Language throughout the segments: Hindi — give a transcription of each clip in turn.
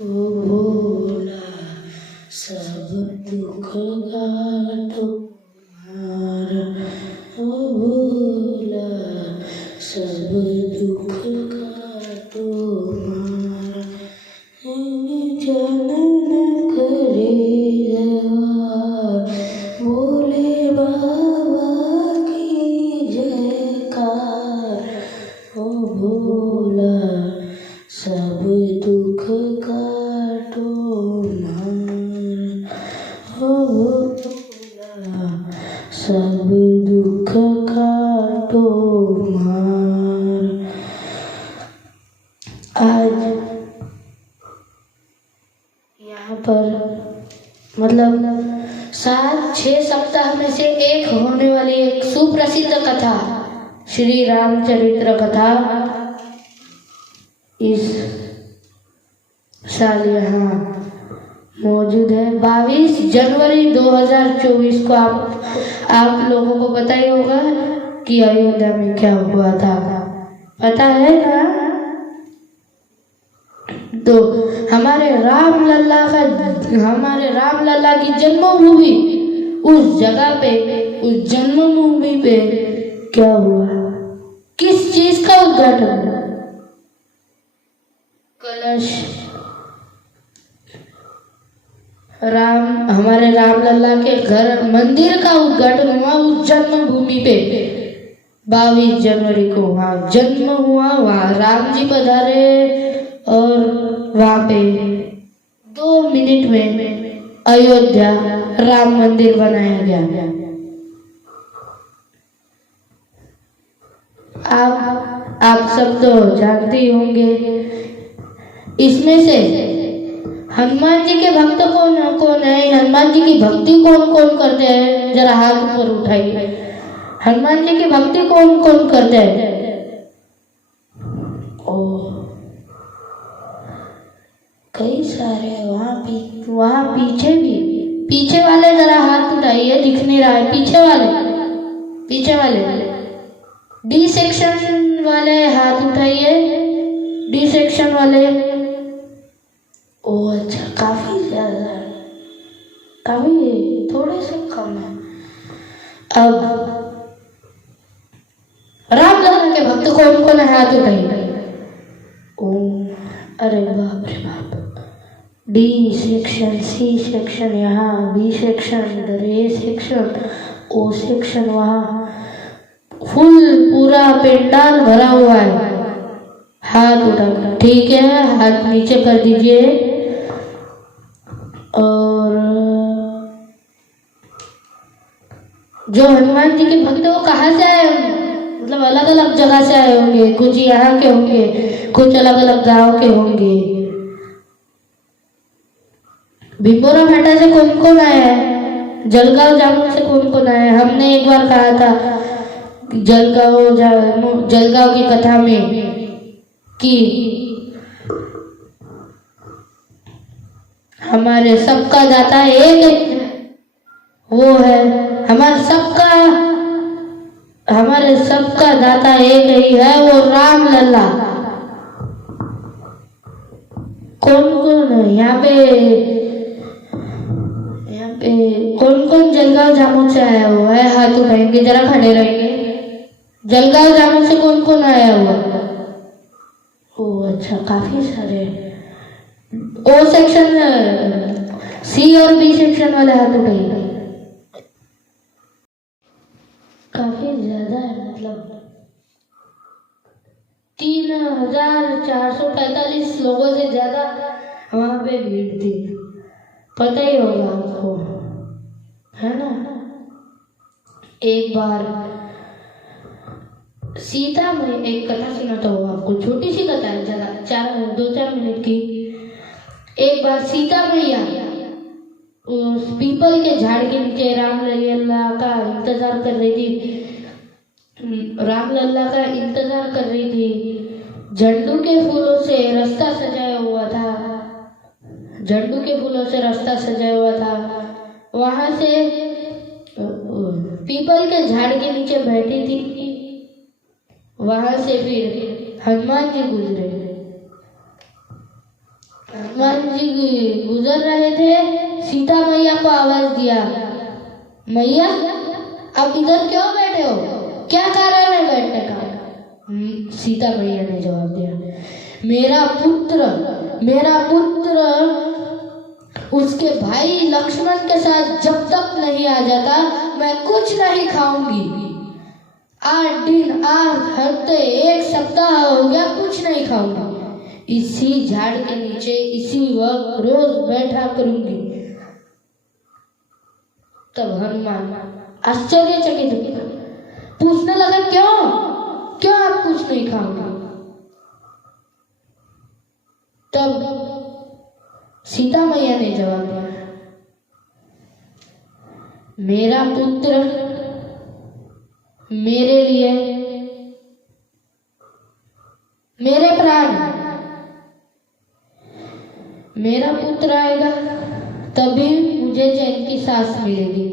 ओ भोला सब दुख काटो मारा, ओ भोला सब दुख काटो मारा, जनन करे जवार, भोले बाबा की जयकार। ओ भोला सब दुख काटो मारा, ओ भोला सब दुख काटो मारा। आज यहाँ पर मतलब 7-6 सप्ताह में से एक होने वाली एक सुप्रसिद्ध कथा, श्री रामचरित्र कथा इस साल यहाँ मौजूद है। 22 जनवरी 2024 को आप लोगों को पता ही होगा कि अयोध्या में क्या हुआ था, पता है ना? तो हमारे राम लल्ला की जन्मभूमि, उस जगह पे, उस जन्मभूमि पे क्या हुआ, किस चीज का उद्घाटन हुआ? कलश, हमारे राम लल्ला के घर मंदिर का उद्घाटन हुआ उस जन्मभूमि पे। 22 जनवरी को वहाँ जन्म हुआ, वहाँ राम जी पधारे और वहाँ पे 2 मिनट में अयोध्या राम मंदिर बनाया गया। आप सब तो जानते ही होंगे। इसमें से हनुमान जी के भक्त कौन कौन है? हनुमान जी की भक्ति कौन कौन करते हैं? जरा हाथ ऊपर उठाइए। हनुमान जी की भक्ति कौन कौन करते हैं? कई सारे वहाँ पीछे भी, पीछे वाले जरा हाथ उठाइए, दिख नहीं रहा है। पीछे वाले डी सेक्शन वाले हाथ उठाइए, डी सेक्शन वाले। ओ अच्छा, काफी ज्यादा, काफी थोड़े से कम है। अब राम लल्ला के भक्त कौन कौन है? हाथ उठाइए। ओ अरे बाप रे बाप। डी सेक्शन, सी सेक्शन यहाँ, बी सेक्शन इधर, ए सेक्शन, ओ सेक्शन वहाँ, फुल पूरा पेंडाल भरा हुआ है। हाथ उठा, ठीक है, हाथ नीचे कर दीजिए। और जो हनुमान जी के भक्त वो कहाँ से आए होंगे? मतलब अलग अलग जगह से आए होंगे, कुछ यहाँ के होंगे, कुछ अलग अलग गांव के होंगे। भिंबोरा फाटा से कौन कौन आया है? जलगांव जामुन से कौन कौन आया है? हमने एक बार कहा था जलगांव की कथा में कि हमारे सबका दाता एक, वो है हमारे सबका दाता एक ही है, वो राम लल्ला। कौन कौन है यहाँ पे कौन कौन जलगांव जामुन से आया हुआ है? हाथ उठाएंगे, जरा खड़े रहेंगे। जलगांव जामुन से कौन कौन आया हुआ? ओ अच्छा, काफी सारे। ओ सेक्शन, सी और बी सेक्शन वाले हाथ उठाइए। काफी ज्यादा है, मतलब 3445 लोगों से ज्यादा वहां पे भीड़ थी, पता ही होगा आपको, है ना? एक बार सीता में एक कथा सुनाता हूँ आपको, छोटी सी कथा है, जरा 2-4 मिनट की। एक बार सीता मैया उस पीपल के झाड़ के नीचे राम लल्ला का इंतजार कर रही थी। झंडू के फूलों से रास्ता सजाया हुआ था। वहां से पीपल के झाड़ के नीचे बैठी थी। वहां से फिर हनुमान जी गुजरे। हनुमान जी गुजर रहे थे, सीता मैया को आवाज दिया, मैया आप इधर क्यों बैठे हो, क्या कारण है बैठने का? सीता मैया ने जवाब दिया, मेरा पुत्र उसके भाई लक्ष्मण के साथ जब तक नहीं आ जाता मैं कुछ नहीं खाऊंगी। 8 दिन 8 हफ्ते 1 सप्ताह हो गया, कुछ नहीं खाऊंगी। इसी झाड़ के नीचे इसी वक्त रोज बैठा करूंगी। तब हनुमान आश्चर्यचकित हुआ, पूछने लगा, क्यों आप कुछ नहीं खाओगे? तब सीता मैया ने जवाब दिया, मेरा पुत्र मेरे लिए मेरे प्राण, मेरा पुत्र आएगा तभी मुझे चैन की सांस मिलेगी,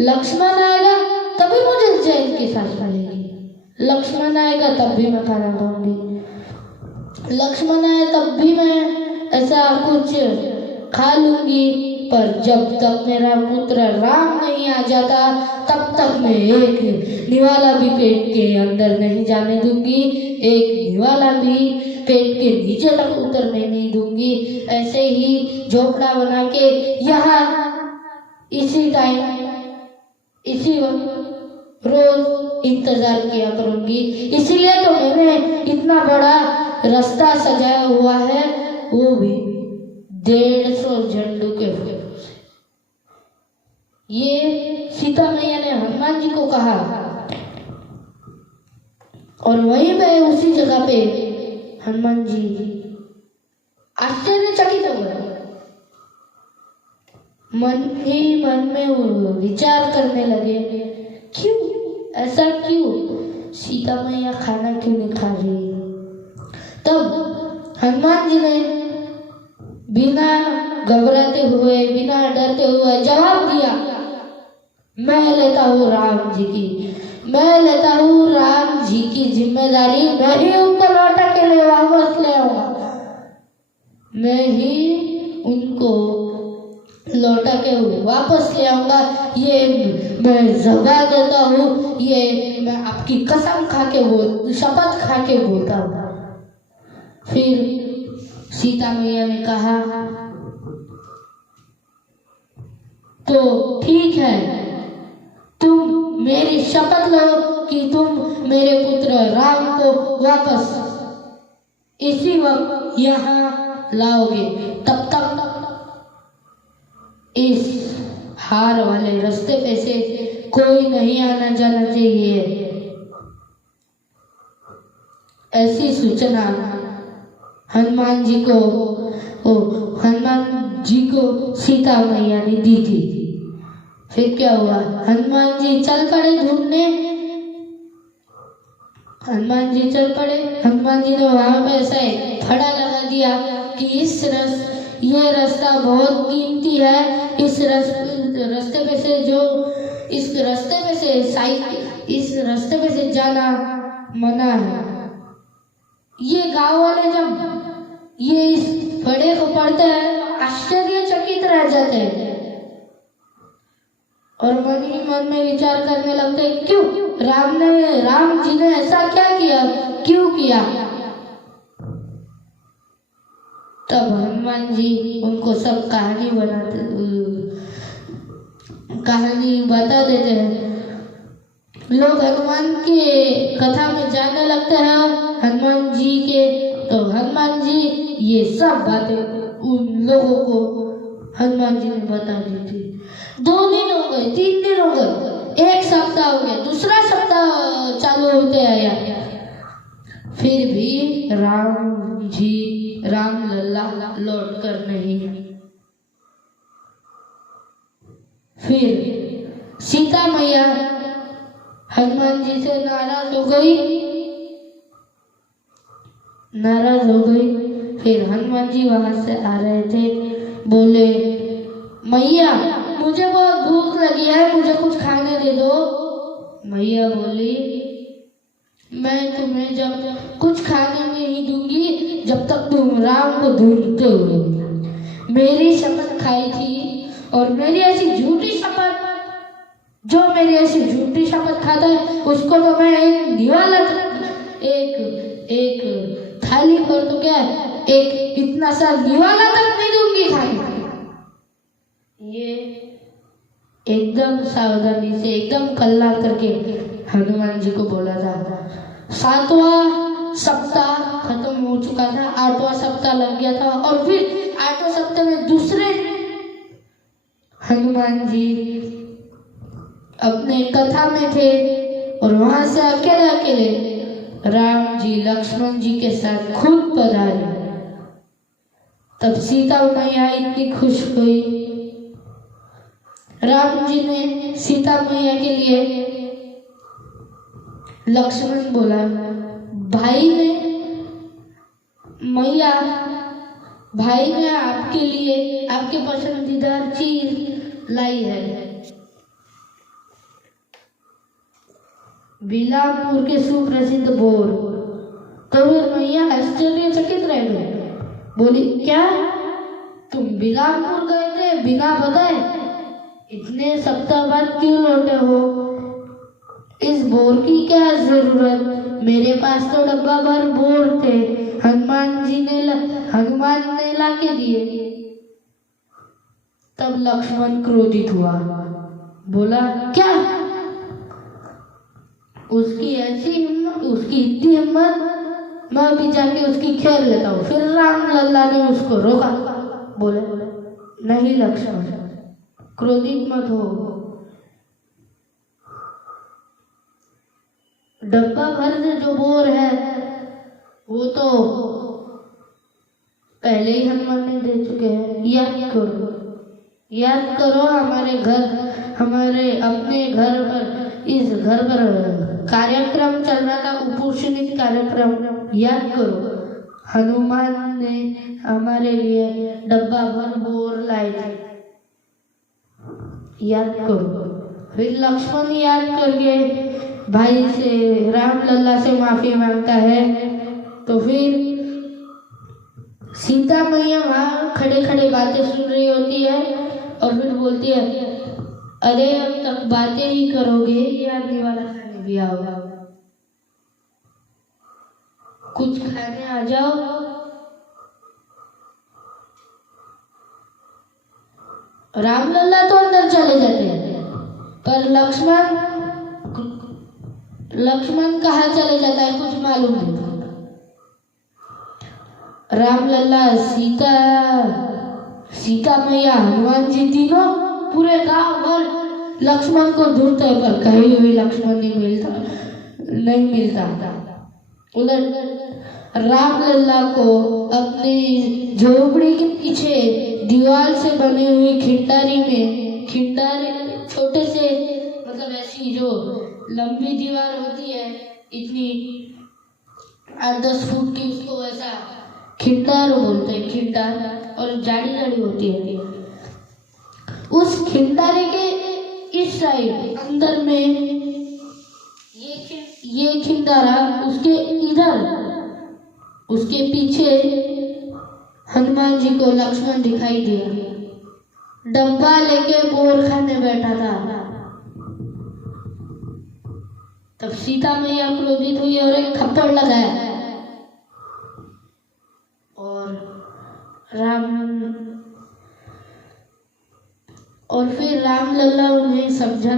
लक्ष्मण आएगा तभी मुझे चैन की सांस मिलेगी, लक्ष्मण आएगा तब भी मैं खाना खाऊंगी, लक्ष्मण आए तब भी मैं ऐसा कुछ खा लूंगी, पर जब तक मेरा पुत्र राम नहीं आ जाता तब तक मैं एक निवाला भी पेट के अंदर नहीं जाने दूंगी, एक निवाला भी पेट के नीचे तक उतरने नहीं दूंगी। ऐसे ही झोपड़ा बना के यहाँ इसी टाइम इसी वक्त रोज इंतजार किया करूंगी। इसीलिए तो मैंने इतना बड़ा रास्ता सजाया हुआ है, वो भी 150 झंडू के फूलों से। ये सीता मैया ने हनुमान जी को कहा और वहीं पे उसी जगह पे हनुमान जी आश्चर्यचकित हो गए। मन ही मन में वो विचार करने लगे, क्यों ऐसा, क्यों सीता मैया खाना क्यों नहीं खा रही? तब हनुमान जी ने बिना घबराते हुए बिना डरते हुए जवाब दिया, मैं लेता हूँ राम जी की जिम्मेदारी, मैं ही उनको लौटा के लिए वापस ले आऊंगा, मैं ही उनको लौटा के वापस ले आऊंगा, ये मैं जबान देता हूँ, ये मैं आपकी कसम खा के शपथ खा के बोलता हूँ। फिर सीता मैया ने कहा, तो ठीक है, तुम मेरी शपथ लो कि तुम मेरे पुत्र राम को वापस इसी वक्त यहाँ लाओगे, तब तक इस हार वाले रास्ते पे से कोई नहीं आना जाना चाहिए। ऐसी सूचना हनुमान जी को सीता मैया ने दी थी। फिर क्या हुआ, हनुमान जी चल पड़े ढूंढने। हनुमान जी ने वहां पे ऐसे खड़ा लगा दिया कि ये रास्ता बहुत कीमती है, इस रास्ते पे से जाना मना है। ये गांव वाले जब ये इस बड़े को पढ़ते हैं तो आश्चर्यचकित रह जाते हैं और मन ही मन में विचार करने लगते हैं, क्यों राम जी ने ऐसा क्या किया, क्यों किया? तब हनुमान जी उनको सब कहानी बता देते हैं। लोग हनुमान के कथा में जानने लगते हैं हनुमान जी के, तो हनुमान जी ये सब बातें उन लोगों को हनुमान जी ने बता दी थी। 2 दिन हो गए, 3 दिन हो गए, 1 सप्ताह हो गया, दूसरा सप्ताह चालू होते आया, फिर भी राम लल्ला लौट कर नहीं। फिर सीता मैया हनुमान जी से नाराज हो गई। फिर हनुमान जी वहां से आ रहे थे, बोले, मैया मुझे बहुत भूख लगी है, मुझे कुछ खाने दे दो। मैया बोली, मैं तुम्हें जब कुछ खाने में नहीं दूंगी जब तक तुम राम को ढूंढते हो। मेरी शपथ खाई थी और मेरी ऐसी झूठी शपथ, जो मेरी ऐसी झूठी शपथ खाता है उसको तो मैं एक निवाला, एक थाली पर तो क्या एक इतना सा निवाला तक नहीं दूंगी खाने। ये एकदम सावधानी से एकदम कल्ला करके हनुमान जी को बोला था। 7वां सप्ताह खत्म हो चुका था, 8वां सप्ताह लग गया था और फिर 8वें सप्ताह में दूसरे हनुमान जी अपने कथा में थे और वहां से अकेले अकेले राम जी लक्ष्मण जी के साथ खुद पधारे। तब सीता मैया इतनी खुश हुई। राम जी ने सीता मैया के लिए, लक्ष्मण बोला भाई ने मैया, भाई ने आपके लिए आपके पसंदीदा चीज लाई है। बिलासपुर के सुप्रसिद्ध बोर। तो फिर मैया आश्चर्यचकित रह गई, बोली क्या तुम बिलासपुर गए थे बिना बताए? इतने सप्ताह बाद क्यों लौटे हो? इस बोर की क्या जरूरत? मेरे पास तो डब्बा भर बोर थे, हनुमान ने ला के दिए। तब लक्ष्मण क्रोधित हुआ, बोला क्या? उसकी ऐसी हिम्मत, उसकी इतनी हिम्मत, मैं अभी जाके उसकी खेल लेता हूँ। फिर राम लल्ला ने उसको रोका, बोले नहीं लक्ष्मण, क्रोधित मत हो, डब्बा भर से जो बोर है वो तो पहले ही हनुमान ने दे चुके हैं। याद करो हमारे अपने घर पर, इस घर पर कार्यक्रम चल रहा था, उपोषणित कार्यक्रम, याद करो हनुमान ने हमारे लिए डब्बा भर बोर लाए थे, याद करो। फिर लक्ष्मण याद करके भाई से, राम लल्ला से माफी मांगता है। तो फिर सीता मैया वहां खड़े खड़े बातें सुन रही होती है और फिर बोलती है अरे अब तक बातें ही करोगे या दिवाला खाने भी आओ? कुछ खाने आ जाओ। राम लल्ला तो अंदर चले जाते हैं, पर लक्ष्मण कहाँ चले जाता है कुछ मालूम नहीं। राम लल्ला, सीता मैया, हनुमान जी तीनों पूरे गांव भर लक्ष्मण को ढूंढते हैं, पर कहीं भी लक्ष्मण नहीं मिलता। उधर राम लल्ला को अपनी झोपड़ी के पीछे दीवार से बनी हुई खिंडारी छोटे से, मतलब ऐसी जो लंबी दीवार होती है इतनी 8-10 फुट की, उसको ऐसा खिंडार बोलते हैं, खिंडार, और जाड़ी होती है। उस खिंडारे के इस साइड अंदर में ये खिंडारा, उसके इधर, उसके पीछे हनुमान जी को लक्ष्मण दिखाई दिया, डब्बा लेके बोर खाने बैठा था। तब सीता मैया क्रोधित हुई और एक थप्पड़ लगाया और फिर राम लल्ला उन्हें समझा